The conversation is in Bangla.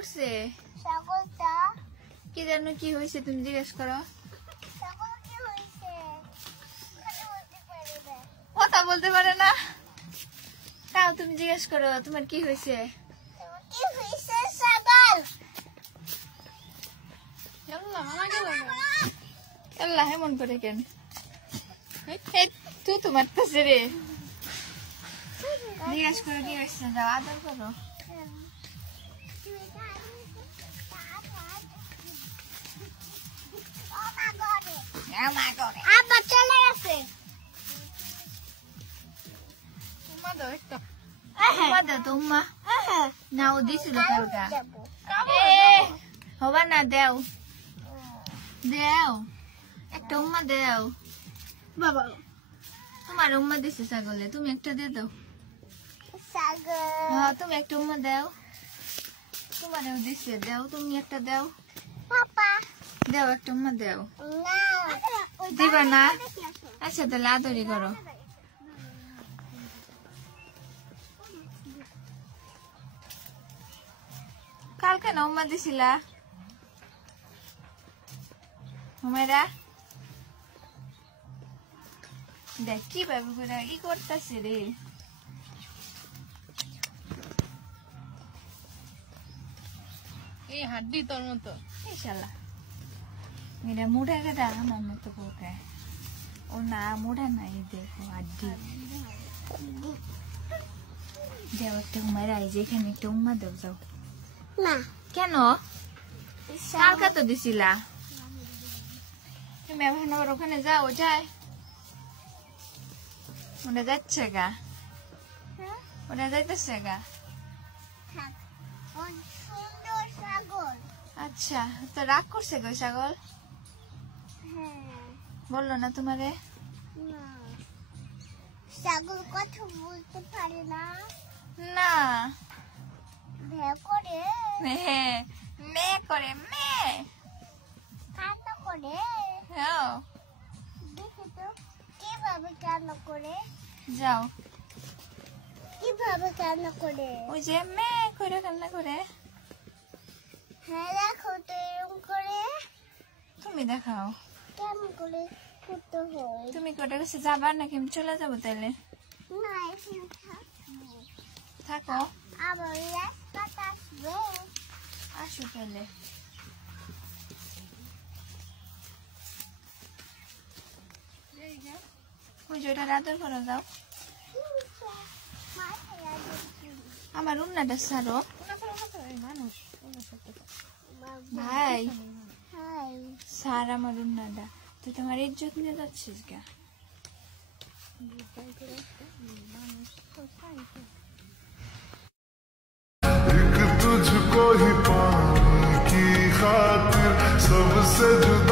করছে? ছাগলটা কি জানো কি হয়েছে তুমি জিজ্ঞেস করো। ছাগল কি হয়েছে? কথা বলতে পারে না, তাও তুমি জিজ্ঞেস করো তোমার কি হয়েছে। কি হয়েছে ছাগল? আল্লাহ এমন করে কেন? তুই তোমার কাছে রে জিজ্ঞেস করো কি হয়েছে, যাও আদর করো। আবার চলে গেছে। উম্মা দাও তো উম্মা। না ও দিছিল কালকা। হবা না, দেও দেও একটা উম্মা দেও। বাবা তোমার উম্মা দিছে ছাগলে, তুমি একটা দিয়ে দাও। ছাগল হ্যাঁ তুমি একটা উম্মা দাও, তোমারও দিছে, দাও তুমি একটা দাও। পাপা দাও একটা উম্মা দাও। না দিবা না? আচ্ছা তাহলে আদরি করো। কালকে না উম্মা দিছিলা হুমায়রা? দেখ কিভাবে করে ই করতেছে রে। এই হাড্ডি তোর মতো। ইনশাল্লাহ এটা মুড়া গেদা আমার মতো পোকা। ও না মুড়া নাই, দেখো আড্ডি। দেও একটা হুমায়রা, এই যে এখানে একটা উম্মা দেও, যাও। না কেন? কালকা তো দিছিলা। তুমি এখন আবার ওখানে যাও, যায় ওটা যাচ্ছে গা, ওটা যাইতেছে গা। থাক ওই সুন্দর ছাগল। আচ্ছা তো রাগ করছে গো ছাগল? হ্যাঁ বললো না তোমারে? না ছাগল কথা বলতে পারে না, না ভ্যাঁ করে মে মে করে মে। কান্না করে। হ্যাঁ দেখি তো কিভাবে কান্না করে, যাও। কিভাবে কান্না করে। ওই যে মে করে কান্না করে। হ্যাঁ দেখো তো এরকম করে তুমি দেখাও কেমন করে করতে হয়। তুমি কোটা কাছে যাবা নাকি আমি চলে যাবো তাহলে? না এখানে থাকবো, থাকো, আবার রাস্তাটা আসবে। আসো তাহলে। ওই যে ওটা আদর করো, যাও। আমার উন্নাটা ছাড়ো ভাই, হাই স্যার আমার উন্নাটা। তুই তোমার ইজ্জত নিয়ে যাচ্ছিস গা। तुझको ही पाने की खातिर सबसे जुदा